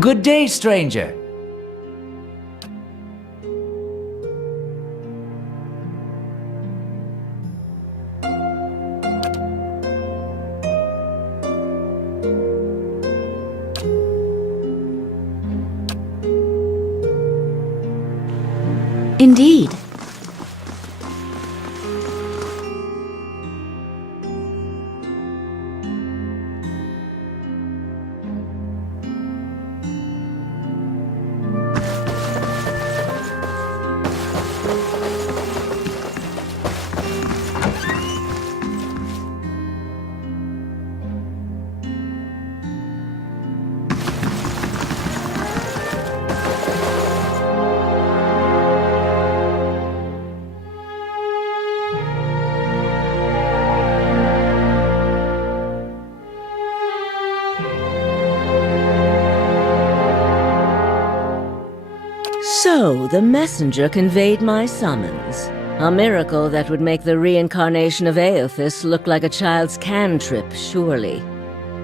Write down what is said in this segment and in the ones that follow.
Good day, stranger. Indeed. So, the messenger conveyed my summons. A miracle that would make the reincarnation of Aothis look like a child's cantrip, surely.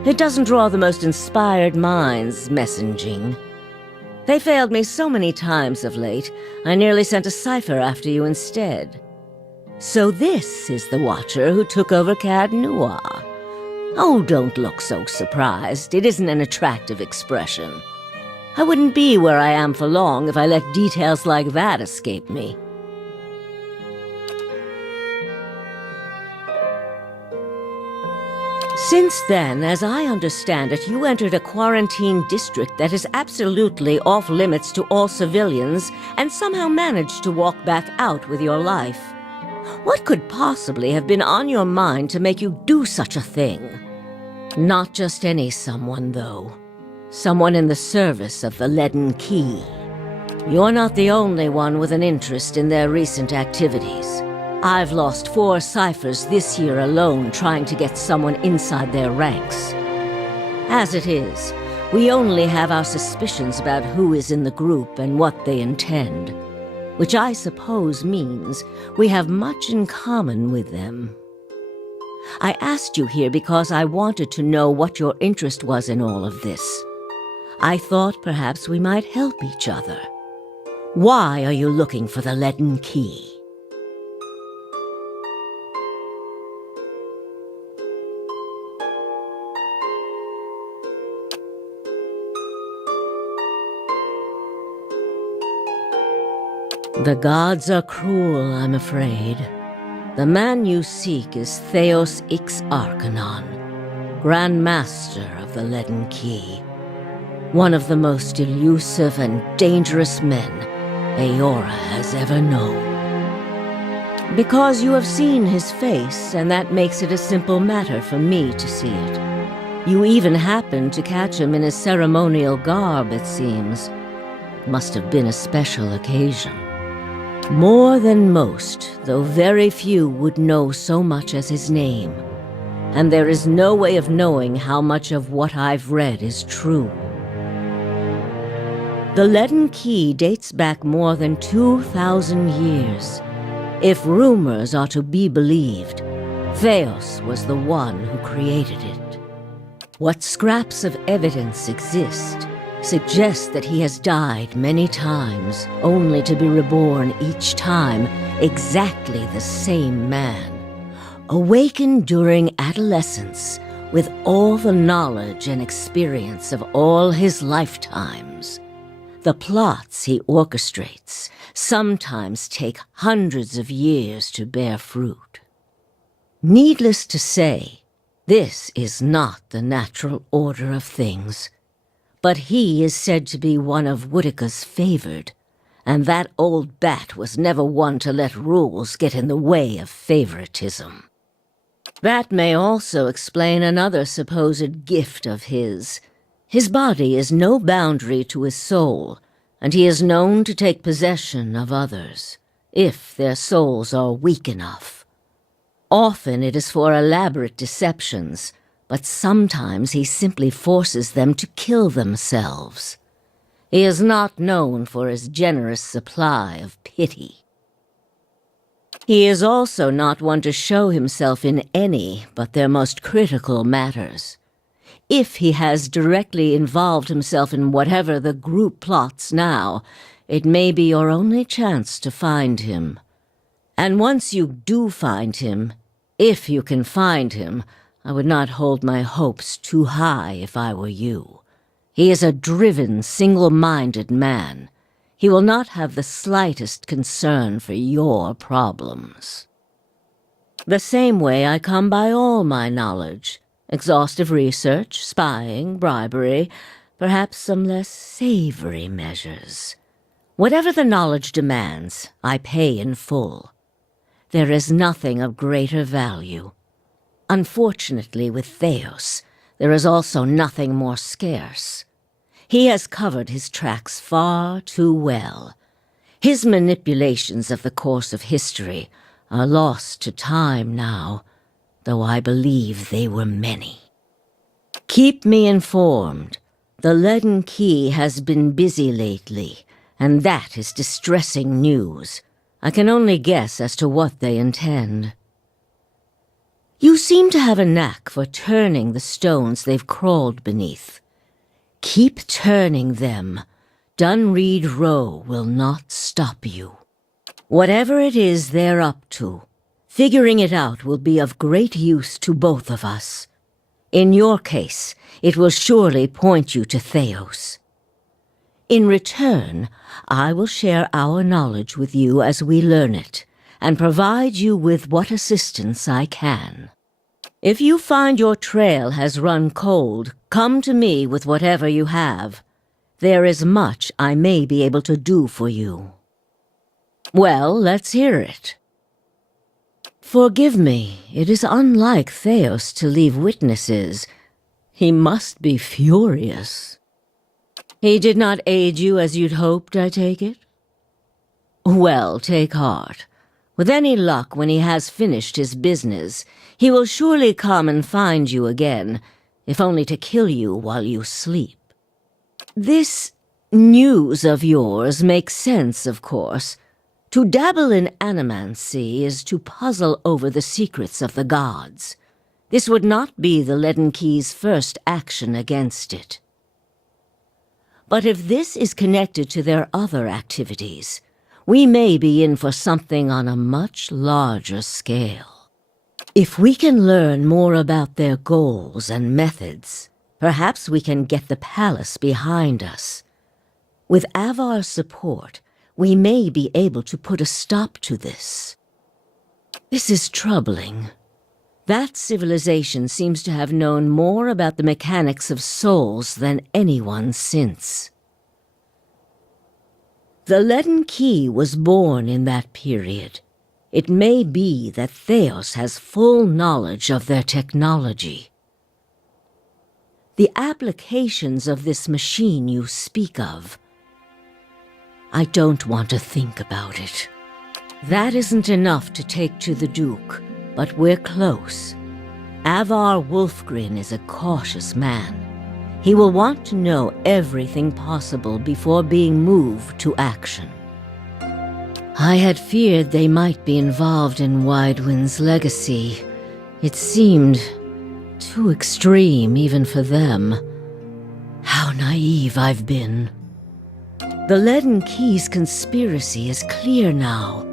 It doesn't draw the most inspired minds, messaging. They failed me so many times of late, I nearly sent a cipher after you instead. So this is the Watcher who took over Cad Noir. Oh, don't look so surprised. It isn't an attractive expression. I wouldn't be where I am for long if I let details like that escape me. Since then, as I understand it, you entered a quarantine district that is absolutely off-limits to all civilians and somehow managed to walk back out with your life. What could possibly have been on your mind to make you do such a thing? Not just any someone, though. Someone in the service of the Leaden Key. You're not the only one with an interest in their recent activities. I've lost 4 ciphers this year alone trying to get someone inside their ranks. As it is, we only have our suspicions about who is in the group and what they intend, which I suppose means we have much in common with them. I asked you here because I wanted to know what your interest was in all of this. I thought perhaps we might help each other. Why are you looking for the Leaden Key? The gods are cruel, I'm afraid. The man you seek is Theos Ix Arcanon, Grand Master of the Leaden Key. One of the most elusive and dangerous men Eora has ever known. Because you have seen his face, and that makes it a simple matter for me to see it. You even happened to catch him in his ceremonial garb, it seems. Must have been a special occasion. More than most, though very few would know so much as his name. And there is no way of knowing how much of what I've read is true. The Leaden Key dates back more than 2,000 years. If rumors are to be believed, Theos was the one who created it. What scraps of evidence exist suggest that he has died many times, only to be reborn each time exactly the same man. Awakened during adolescence with all the knowledge and experience of all his lifetimes. The plots he orchestrates sometimes take hundreds of years to bear fruit. Needless to say, this is not the natural order of things. But he is said to be one of Woodica's favored, and that old bat was never one to let rules get in the way of favoritism. That may also explain another supposed gift of his. His body is no boundary to his soul, and he is known to take possession of others, if their souls are weak enough. Often it is for elaborate deceptions, but sometimes he simply forces them to kill themselves. He is not known for his generous supply of pity. He is also not one to show himself in any but their most critical matters. if he has directly involved himself in whatever the group plots now, it may be your only chance to find him. And once you do find him, if you can find him, I would not hold my hopes too high if I were you. He is a driven, single-minded man. He will not have the slightest concern for your problems. The same way I come by all my knowledge. Exhaustive research, spying, bribery, perhaps some less savory measures. Whatever the knowledge demands, I pay in full. There is nothing of greater value. Unfortunately, with Theos, there is also nothing more scarce. He has covered his tracks far too well. His manipulations of the course of history are lost to time now, though I believe they were many. Keep me informed. The leaden key has been busy lately, and that is distressing news. I can only guess as to what they intend. You seem to have a knack for turning the stones they've crawled beneath. Keep turning them. Dunreed Row will not stop you. Whatever it is they're up to, figuring it out will be of great use to both of us. In your case, it will surely point you to Theos. In return, I will share our knowledge with you as we learn it, and provide you with what assistance I can. If you find your trail has run cold, come to me with whatever you have. There is much I may be able to do for you. Well, let's hear it. Forgive me, it is unlike Theos to leave witnesses. He must be furious. He did not aid you as you'd hoped, I take it? Well, take heart. With any luck, when he has finished his business, he will surely come and find you again, if only to kill you while you sleep. This news of yours makes sense, of course. To dabble in animancy is to puzzle over the secrets of the gods. This would not be the leaden key's first action against it. But if this is connected to their other activities, we may be in for something on a much larger scale. If we can learn more about their goals and methods, perhaps we can get the palace behind us. With Avar's support, we may be able to put a stop to this. This is troubling. That civilization seems to have known more about the mechanics of souls than anyone since. The leaden key was born in that period. It may be that Theos has full knowledge of their technology. The applications of this machine you speak of, I don't want to think about it. That isn't enough to take to the Duke, but we're close. Avar Wolfgren is a cautious man. He will want to know everything possible before being moved to action. I had feared they might be involved in Widewind's legacy. It seemed too extreme even for them. How naive I've been. The Leaden Key's conspiracy is clear now.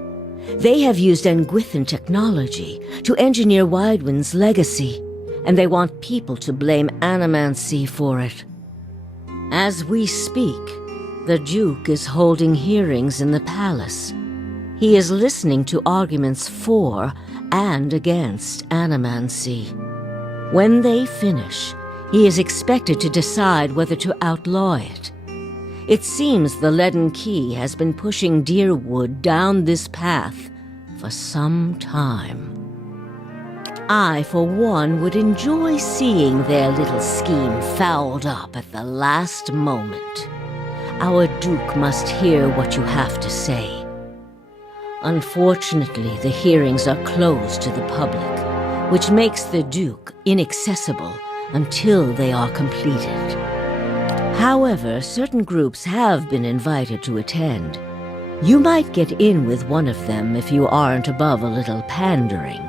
They have used Engwithan technology to engineer Widewind's legacy, and they want people to blame Animancy for it. As we speak, the Duke is holding hearings in the palace. He is listening to arguments for and against Animancy. When they finish, he is expected to decide whether to outlaw it. It seems the Leaden Key has been pushing Deerwood down this path for some time. I, for one, would enjoy seeing their little scheme fouled up at the last moment. Our Duke must hear what you have to say. Unfortunately, the hearings are closed to the public, which makes the Duke inaccessible until they are completed. However, certain groups have been invited to attend. You might get in with one of them if you aren't above a little pandering.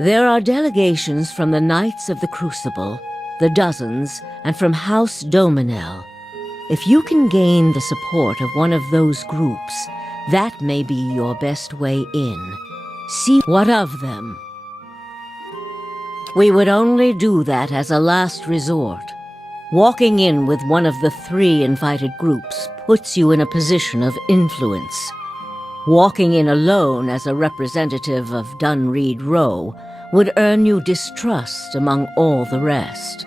There are delegations from the Knights of the Crucible, the Dozens, and from House Dominel. If you can gain the support of one of those groups, that may be your best way in. See what of them. We would only do that as a last resort. Walking in with one of the 3 invited groups puts you in a position of influence. Walking in alone as a representative of Dunreed Row would earn you distrust among all the rest.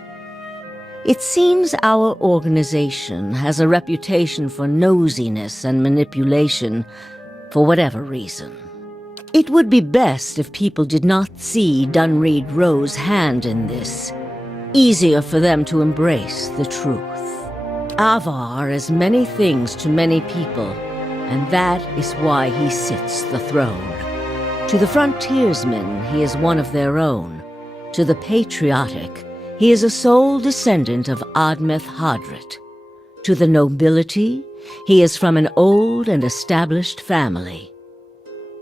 It seems our organization has a reputation for nosiness and manipulation for whatever reason. It would be best if people did not see Dunreed Row's hand in this. Easier for them to embrace the truth. Avar is many things to many people, and that is why he sits the throne. To the frontiersmen, he is one of their own. To the patriotic, he is a sole descendant of Admeth Hadret. To the nobility, he is from an old and established family.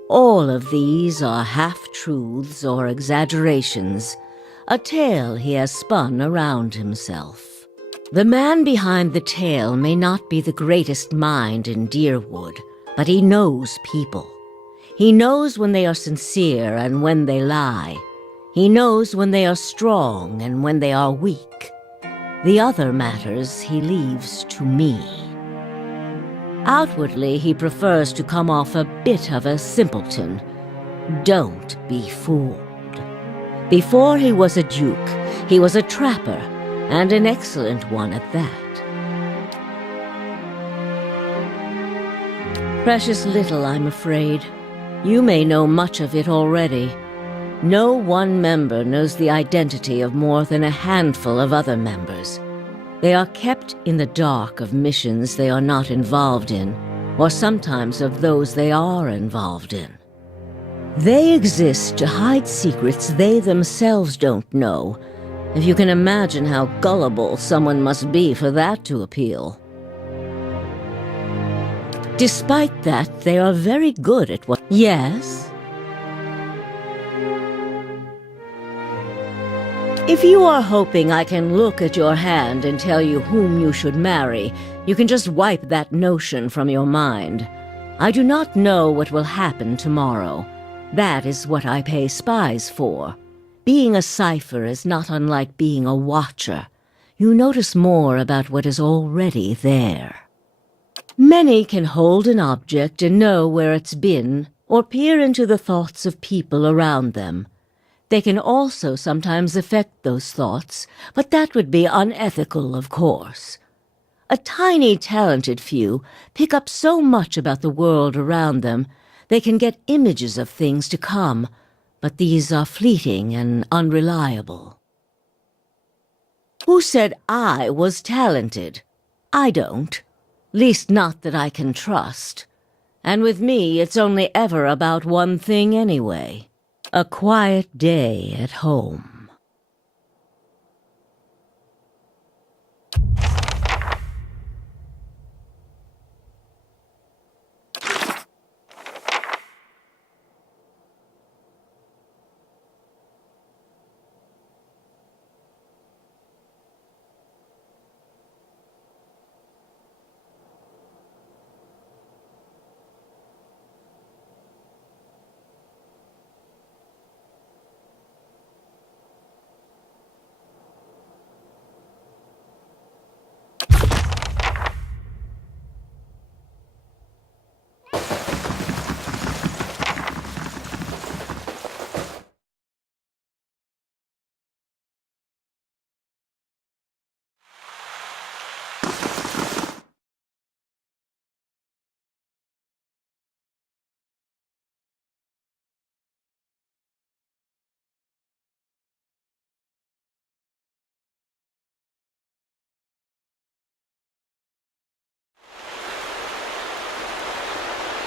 All of these are half-truths or exaggerations, a tale he has spun around himself. The man behind the tale may not be the greatest mind in Deerwood, but he knows people. He knows when they are sincere and when they lie. He knows when they are strong and when they are weak. The other matters he leaves to me. Outwardly, he prefers to come off a bit of a simpleton. Don't be fooled. Before he was a duke, he was a trapper, and an excellent one at that. Precious little, I'm afraid. You may know much of it already. No one member knows the identity of more than a handful of other members. They are kept in the dark of missions they are not involved in, or sometimes of those they are involved in. They exist to hide secrets they themselves don't know, if you can imagine how gullible someone must be for that to appeal. Despite that, they are very good at what— Yes? If you are hoping I can look at your hand and tell you whom you should marry, you can just wipe that notion from your mind. I do not know what will happen tomorrow. That is what I pay spies for. Being a cipher is not unlike being a watcher. You notice more about what is already there. Many can hold an object and know where it's been, or peer into the thoughts of people around them. They can also sometimes affect those thoughts, but that would be unethical, of course. A tiny, talented few pick up so much about the world around them, they can get images of things to come, but these are fleeting and unreliable. Who said I was talented? I don't. Least not that I can trust. And with me, it's only ever about one thing anyway. A quiet day at home.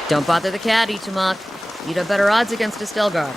Don't bother the caddy, Tumak. You'd have better odds against a Stelgar.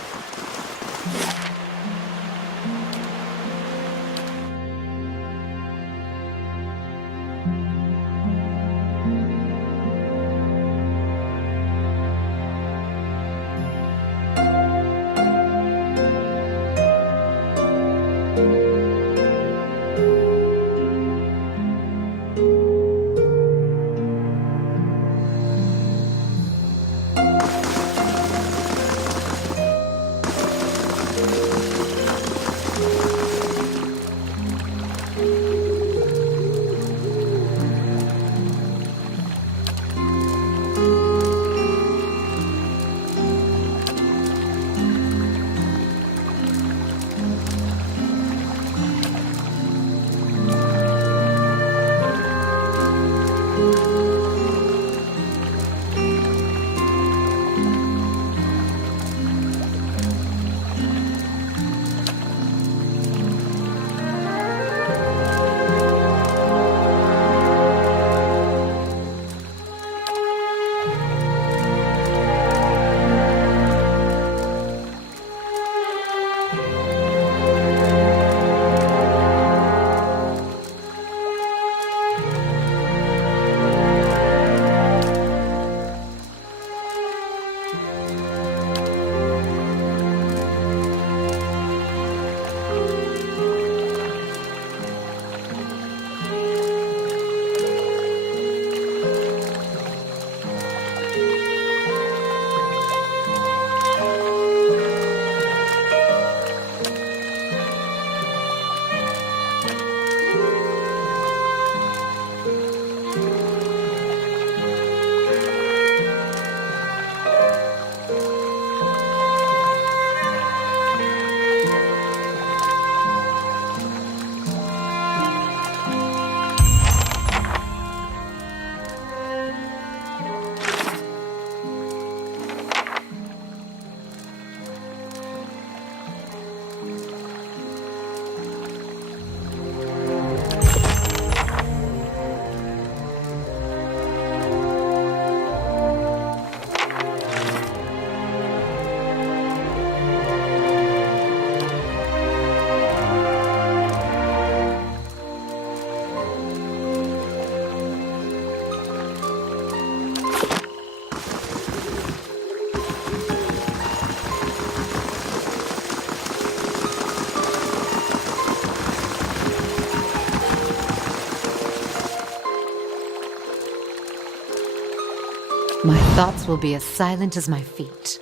thoughts will be as silent as my feet.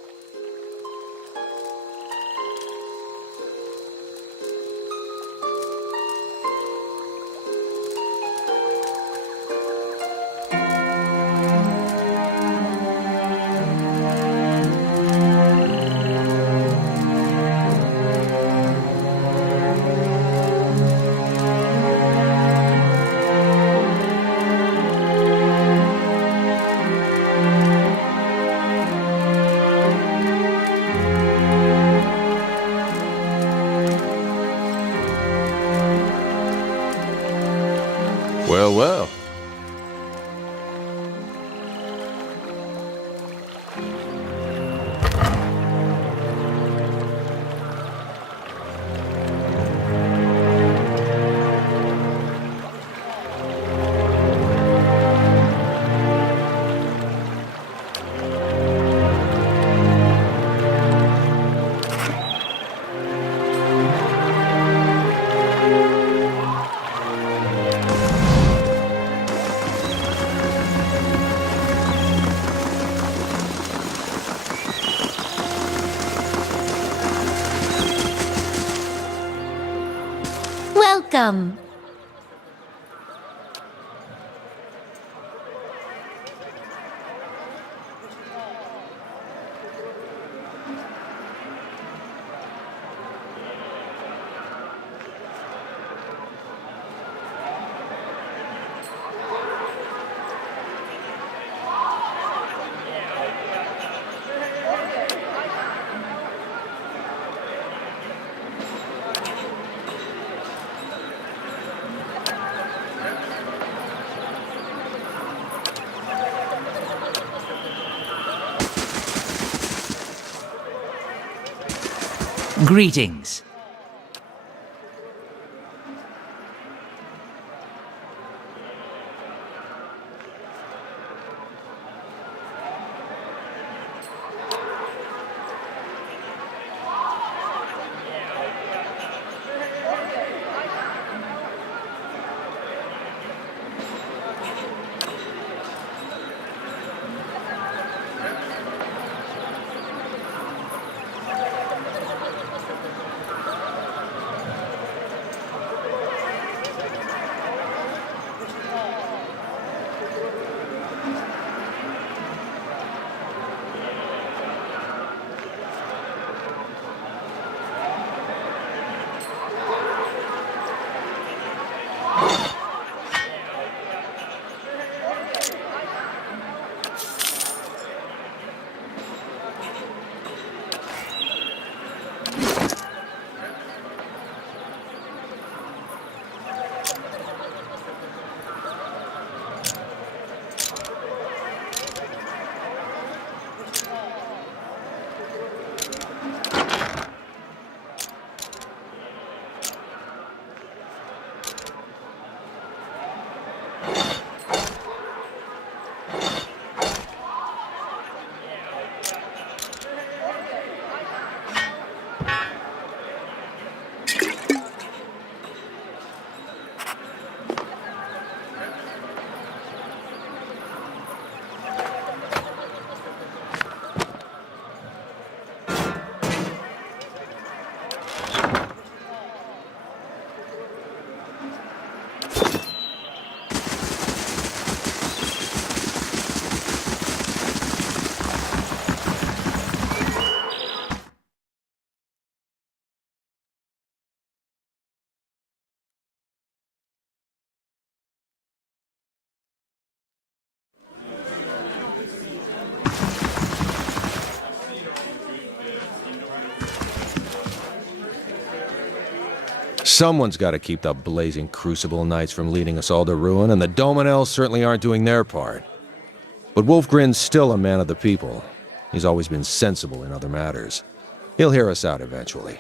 Well, well. Welcome. Greetings. Someone's got to keep the blazing Crucible Knights from leading us all to ruin, and the Dominels certainly aren't doing their part. But Wolfgren's still a man of the people. He's always been sensible in other matters. He'll hear us out eventually.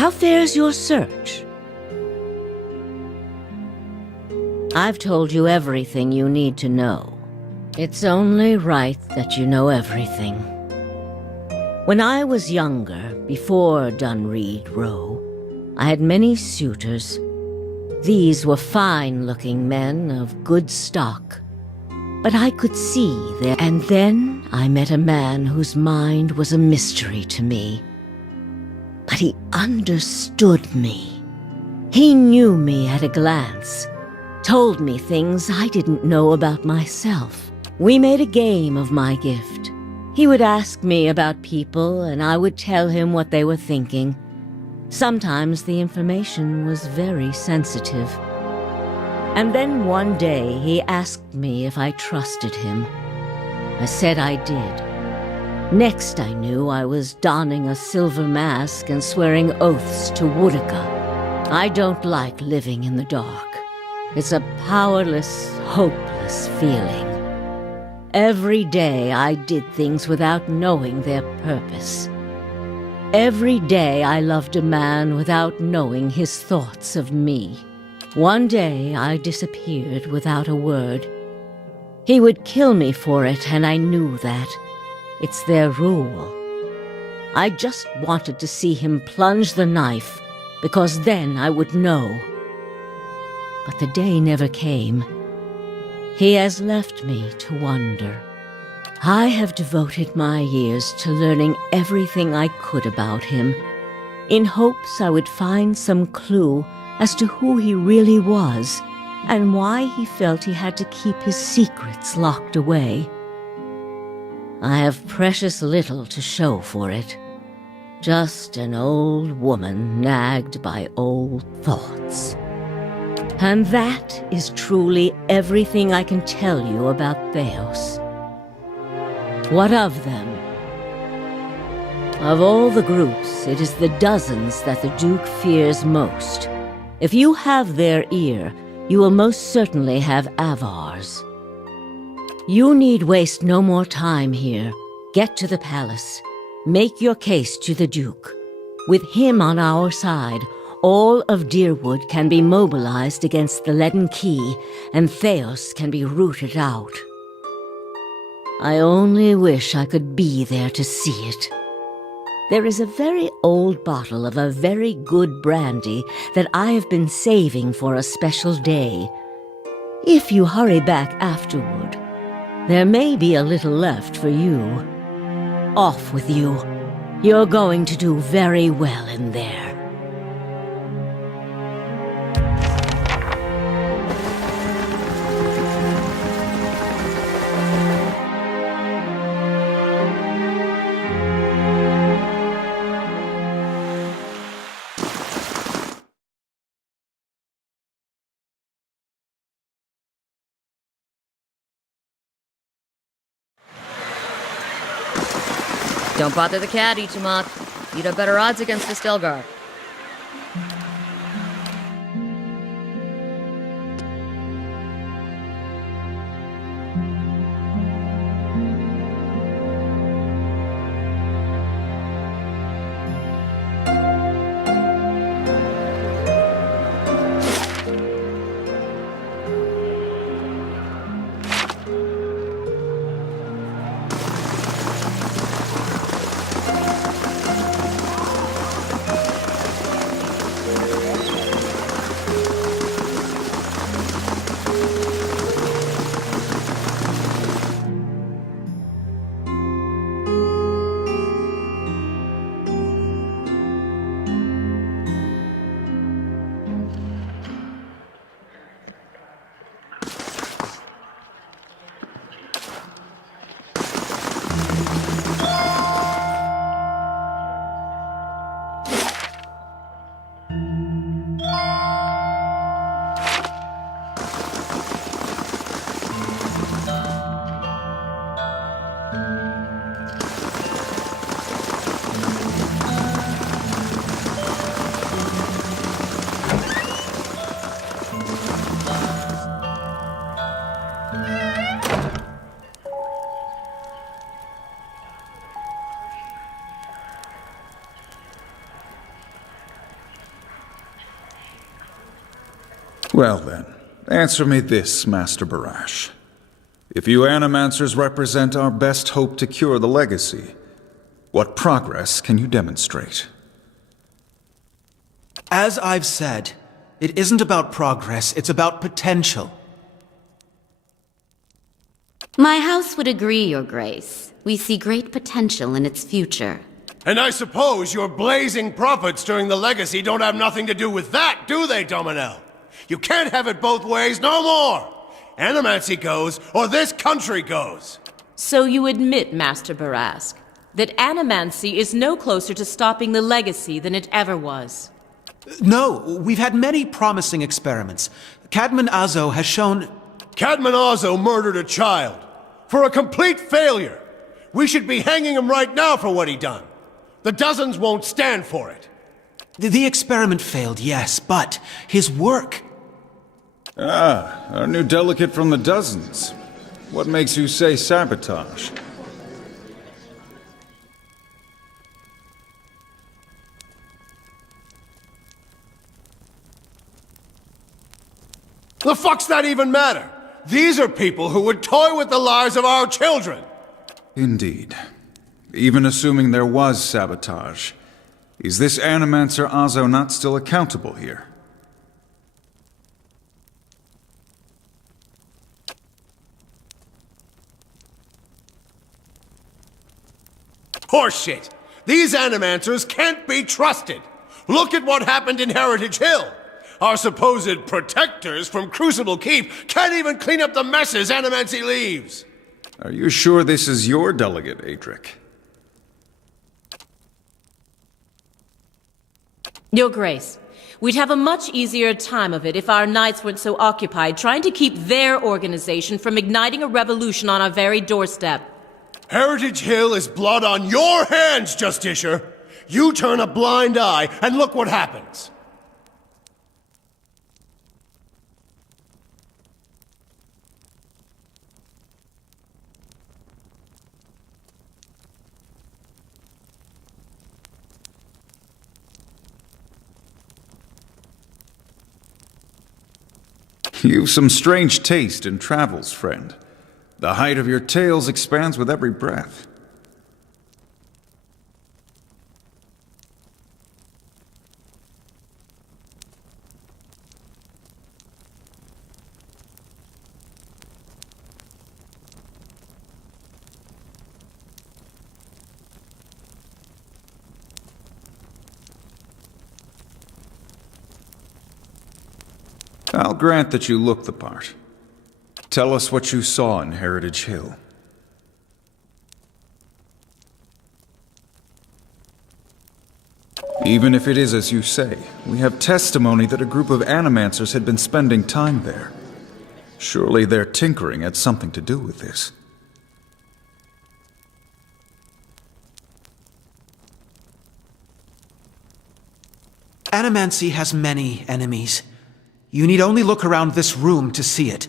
How fares your search? I've told you everything you need to know. It's only right that you know everything. When I was younger, before Dunreed Row, I had many suitors. These were fine-looking men of good stock. But I could see their... And then I met a man whose mind was a mystery to me. But he understood me. He knew me at a glance, told me things I didn't know about myself. We made a game of my gift. He would ask me about people, and I would tell him what they were thinking. Sometimes the information was very sensitive. And then one day he asked me if I trusted him. I said I did. Next I knew I was donning a silver mask and swearing oaths to Woodica. I don't like living in the dark. It's a powerless, hopeless feeling. Every day I did things without knowing their purpose. Every day I loved a man without knowing his thoughts of me. One day I disappeared without a word. He would kill me for it, and I knew that. It's their rule. I just wanted to see him plunge the knife, because then I would know. But the day never came. He has left me to wonder. I have devoted my years to learning everything I could about him, in hopes I would find some clue as to who he really was, and why he felt he had to keep his secrets locked away. I have precious little to show for it. Just an old woman nagged by old thoughts. And that is truly everything I can tell you about Theos. What of them? Of all the groups, it is the dozens that the Duke fears most. If you have their ear, you will most certainly have Avar's. You need waste no more time here. Get to the palace. Make your case to the Duke. With him on our side, all of Deerwood can be mobilized against the Leaden Key, and Theos can be rooted out. I only wish I could be there to see it. There is a very old bottle of a very good brandy that I have been saving for a special day. If you hurry back afterward, there may be a little left for you. Off with you. You're going to do very well in there. Don't bother the cat, Ichimak. You'd have better odds against the Stilgar. Well then, answer me this, Master Barash. If you Animancers represent our best hope to cure the legacy, what progress can you demonstrate? As I've said, it isn't about progress, it's about potential. My house would agree, Your Grace. We see great potential in its future. And I suppose your blazing profits during the legacy don't have nothing to do with that, do they, Dominel? You can't have it both ways no more! Animancy goes, or this country goes! So you admit, Master Barask, that Animancy is no closer to stopping the legacy than it ever was? No, we've had many promising experiments. Cadman Azo has shown... Cadman Azo murdered a child. For a complete failure. We should be hanging him right now for what he done. The dozens won't stand for it. The experiment failed, yes, but his work... Ah, our new delegate from the dozens. What makes you say sabotage? The fuck's that even matter? These are people who would toy with the lives of our children! Indeed. Even assuming there was sabotage, is this Animancer Azo not still accountable here? Horseshit! These Animancers can't be trusted! Look at what happened in Heritage Hill! Our supposed protectors from Crucible Keep can't even clean up the messes Animancy leaves! Are you sure this is your delegate, Adric? Your Grace, we'd have a much easier time of it if our knights weren't so occupied trying to keep their organization from igniting a revolution on our very doorstep. Heritage Hill is blood on your hands, Justicia! You turn a blind eye and look what happens! You've some strange taste in travels, friend. The height of your tales expands with every breath. I'll grant that you look the part. Tell us what you saw in Heritage Hill. Even if it is as you say, we have testimony that a group of Animancers had been spending time there. Surely their tinkering had something to do with this. Animancy has many enemies. You need only look around this room to see it.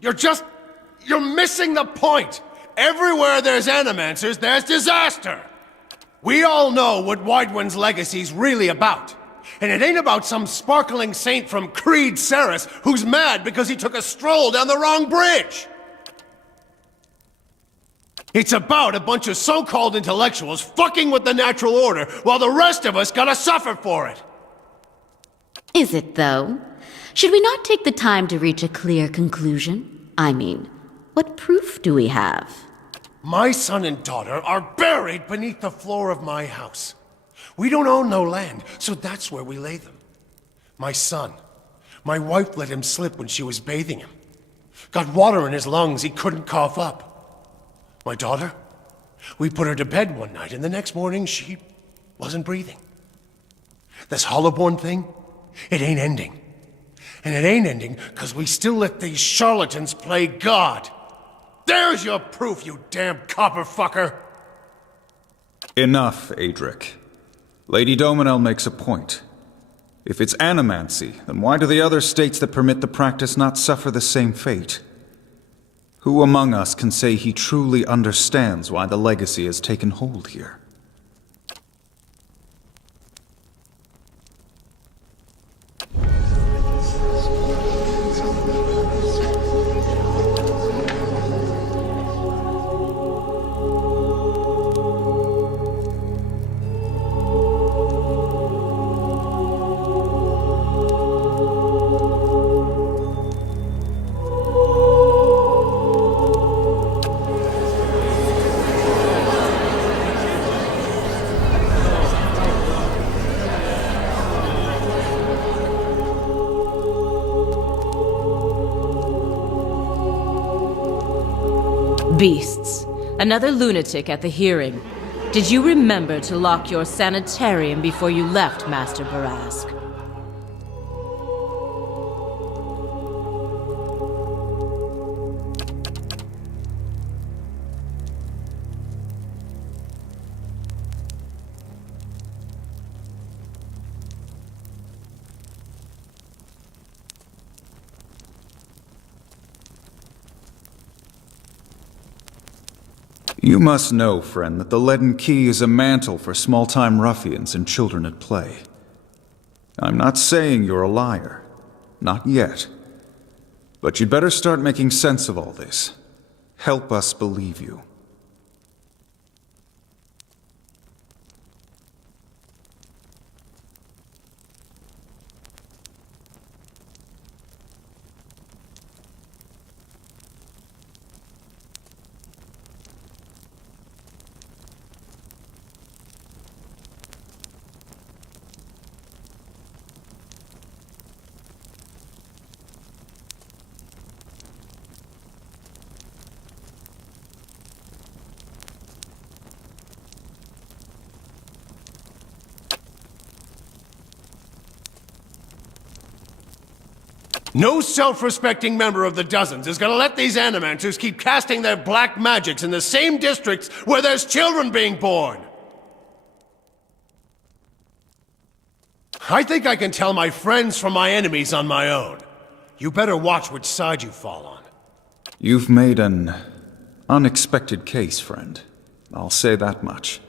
You're missing the point! Everywhere there's Animancers, there's disaster! We all know what Widewind's legacy's really about. And it ain't about some sparkling saint from Creed Ceres who's mad because he took a stroll down the wrong bridge! It's about a bunch of so-called intellectuals fucking with the natural order while the rest of us gotta suffer for it! Is it, though? Should we not take the time to reach a clear conclusion? I mean, what proof do we have? My son and daughter are buried beneath the floor of my house. We don't own no land, so that's where we lay them. My son. My wife let him slip when she was bathing him. Got water in his lungs he couldn't cough up. My daughter? We put her to bed one night, and the next morning she wasn't breathing. This Hollowborn thing, it ain't ending. And it ain't ending because we still let these charlatans play God. There's your proof, you damn copper fucker! Enough, Adric. Lady Dominel makes a point. If it's Animancy, then why do the other states that permit the practice not suffer the same fate? Who among us can say he truly understands why the legacy has taken hold here? Beasts. Another lunatic at the hearing. Did you remember to lock your sanitarium before you left, Master Barask? You must know, friend, that the leaden key is a mantle for small-time ruffians and children at play. I'm not saying you're a liar. Not yet. But you'd better start making sense of all this. Help us believe you. No self-respecting member of the Dozens is gonna let these animancers keep casting their black magics in the same districts where there's children being born! I think I can tell my friends from my enemies on my own. You better watch which side you fall on. You've made an unexpected case, friend. I'll say that much.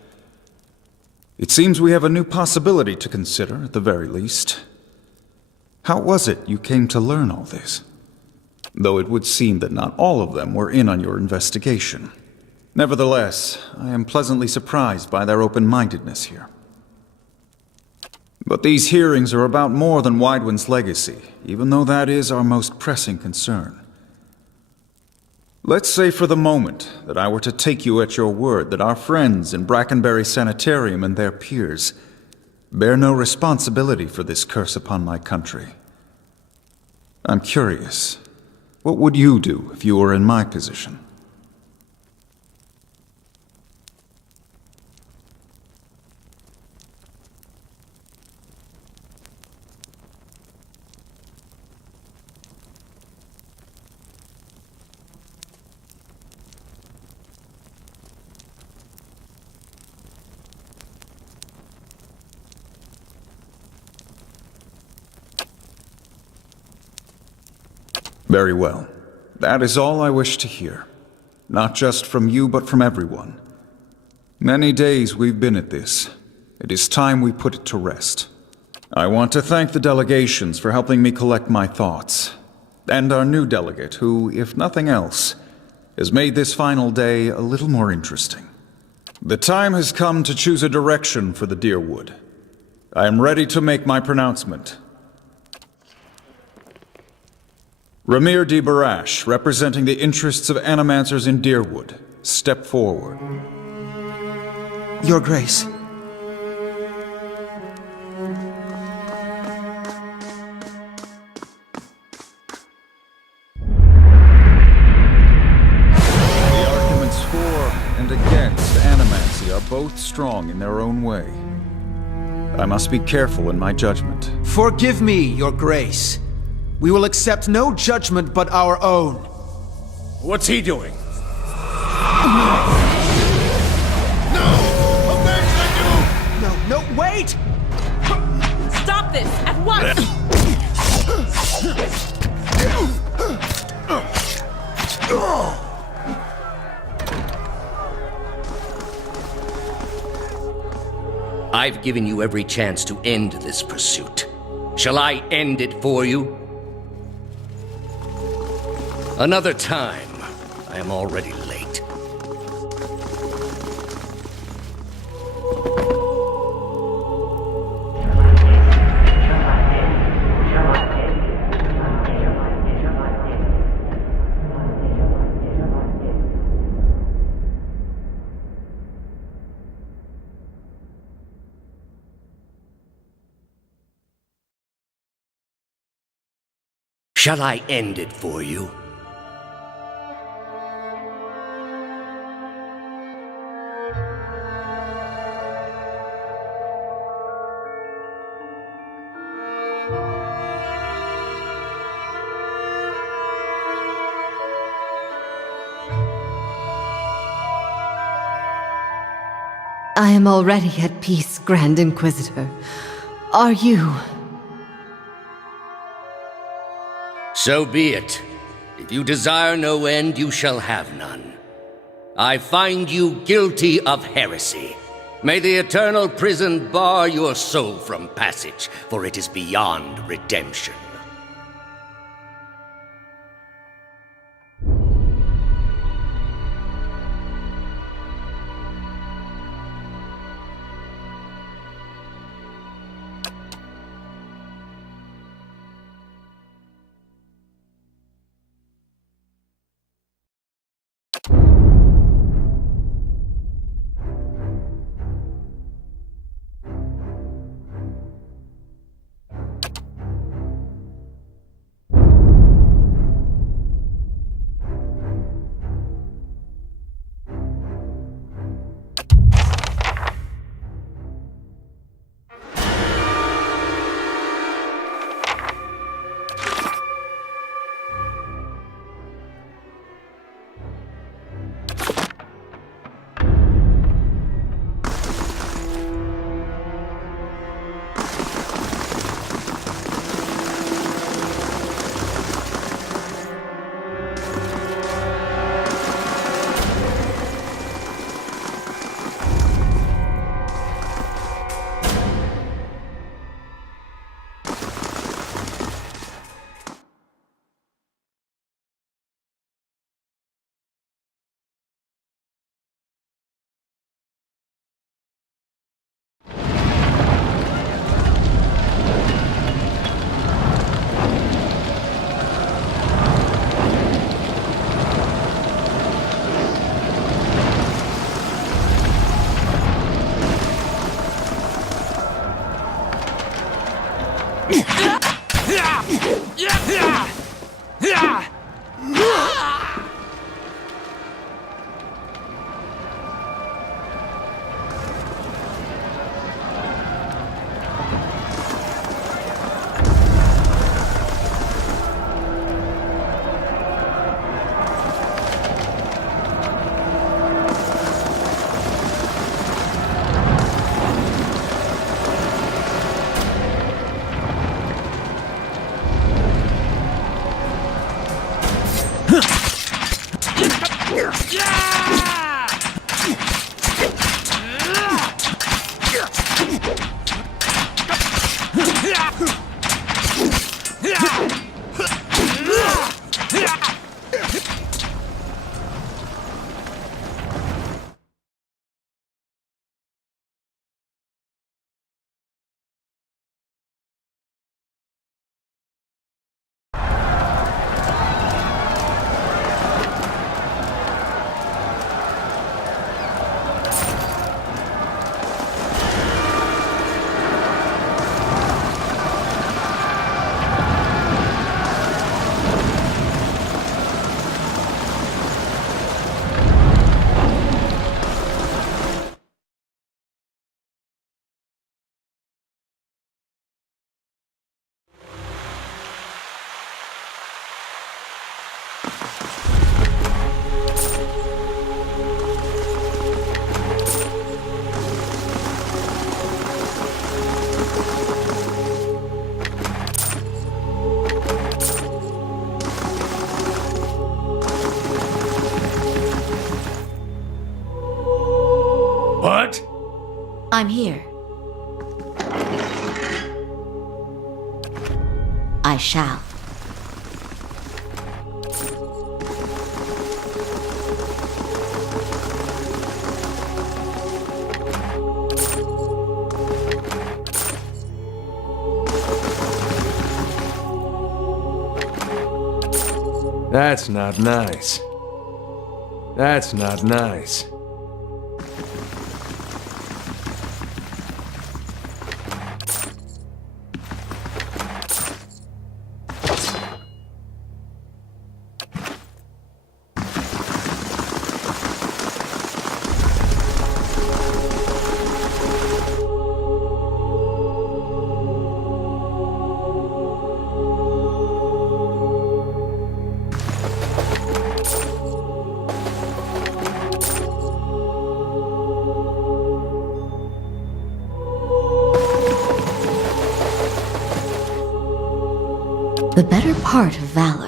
It seems we have a new possibility to consider, at the very least. How was it you came to learn all this? Though it would seem that not all of them were in on your investigation. Nevertheless, I am pleasantly surprised by their open-mindedness here. But these hearings are about more than Widewind's legacy, even though that is our most pressing concern. Let's say for the moment that I were to take you at your word that our friends in Brackenberry Sanitarium and their peers bear no responsibility for this curse upon my country. I'm curious, what would you do if you were in my position? Very well. That is all I wish to hear. Not just from you, but from everyone. Many days we've been at this. It is time we put it to rest. I want to thank the delegations for helping me collect my thoughts. And our new delegate, who, if nothing else, has made this final day a little more interesting. The time has come to choose a direction for the Deerwood. I am ready to make my pronouncement. Ramir D. Barash, representing the interests of animancers in Deerwood, step forward. Your Grace. The arguments for and against animancy are both strong in their own way. I must be careful in my judgment. Forgive me, Your Grace. We will accept no judgment but our own. What's he doing? No! Avenge you! No, wait! Stop this at once! I've given you every chance to end this pursuit. Shall I end it for you? Another time. I am already late. Shall I end it for you? I am already at peace, Grand Inquisitor. Are you? So be it. If you desire no end, you shall have none. I find you guilty of heresy. May the eternal prison bar your soul from passage, for it is beyond redemption. What? I'm here. I shall. That's not nice. That's not nice. The better part of valor.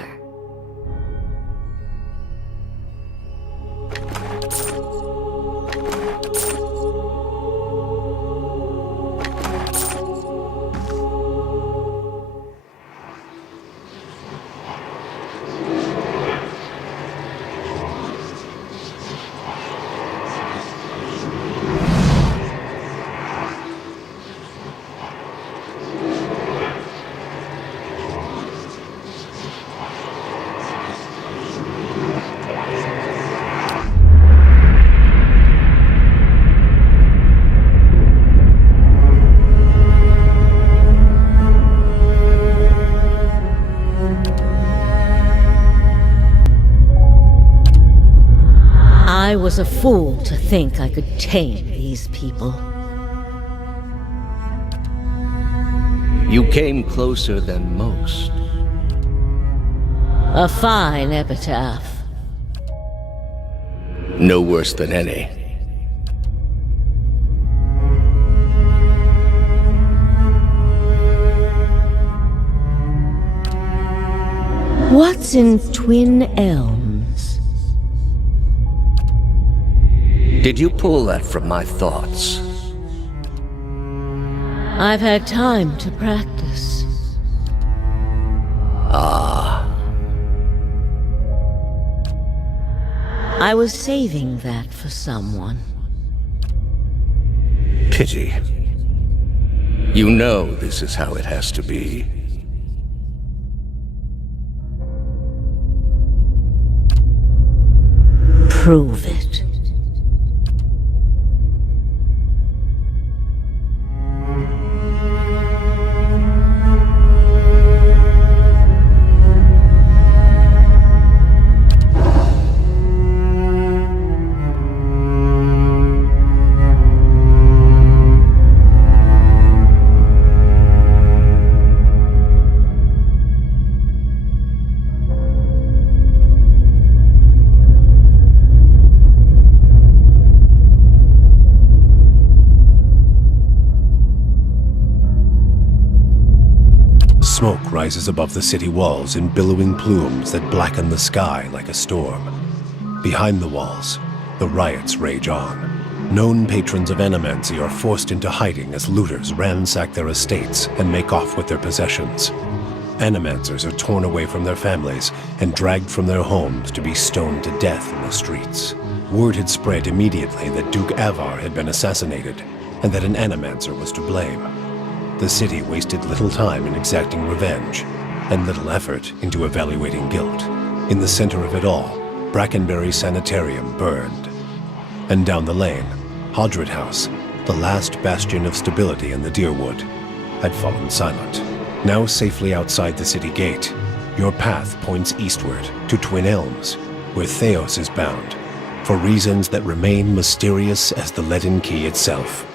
I was a fool to think I could tame these people. You came closer than most. A fine epitaph. No worse than any. What's in Twin Elms? Did you pull that from my thoughts? I've had time to practice. Ah. I was saving that for someone. Pity. You know this is how it has to be. Prove it. Smoke rises above the city walls in billowing plumes that blacken the sky like a storm. Behind the walls, the riots rage on. Known patrons of Animancy are forced into hiding as looters ransack their estates and make off with their possessions. Animancers are torn away from their families and dragged from their homes to be stoned to death in the streets. Word had spread immediately that Duke Avar had been assassinated, and that an Animancer was to blame. The city wasted little time in exacting revenge, and little effort into evaluating guilt. In the center of it all, Brackenberry Sanitarium burned. And down the lane, Hodred House, the last bastion of stability in the Deerwood, had fallen silent. Now safely outside the city gate, your path points eastward to Twin Elms, where Theos is bound, for reasons that remain mysterious as the leaden key itself.